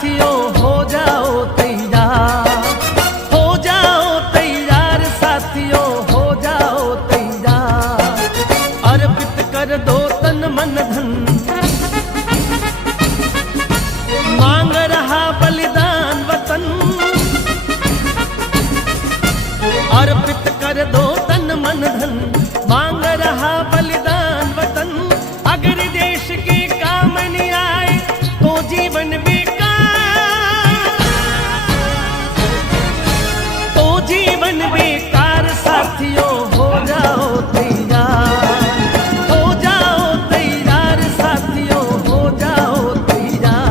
साथियों हो जाओ तैयार, हो जाओ तैयार साथियों हो जाओ तैयार। अर्पित कर दो तन मन धन, मांग रहा बलिदान वतन। अर्पित कर दो तन मन धन, मांग रहा बलिदान वतन। अगर देश के काम नहीं आए तो जीवन बेकार, तो जीवन बेकार। साथियों हो जाओ तैयार, हो जाओ तैयार साथियों हो जाओ तैयार।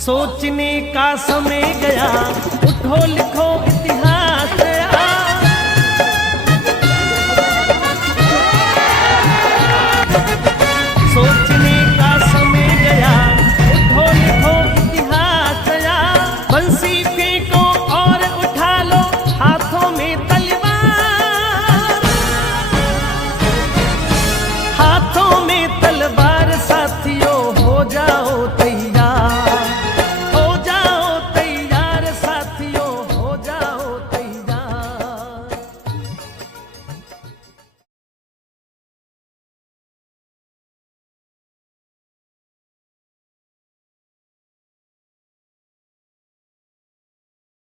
सोचने का समय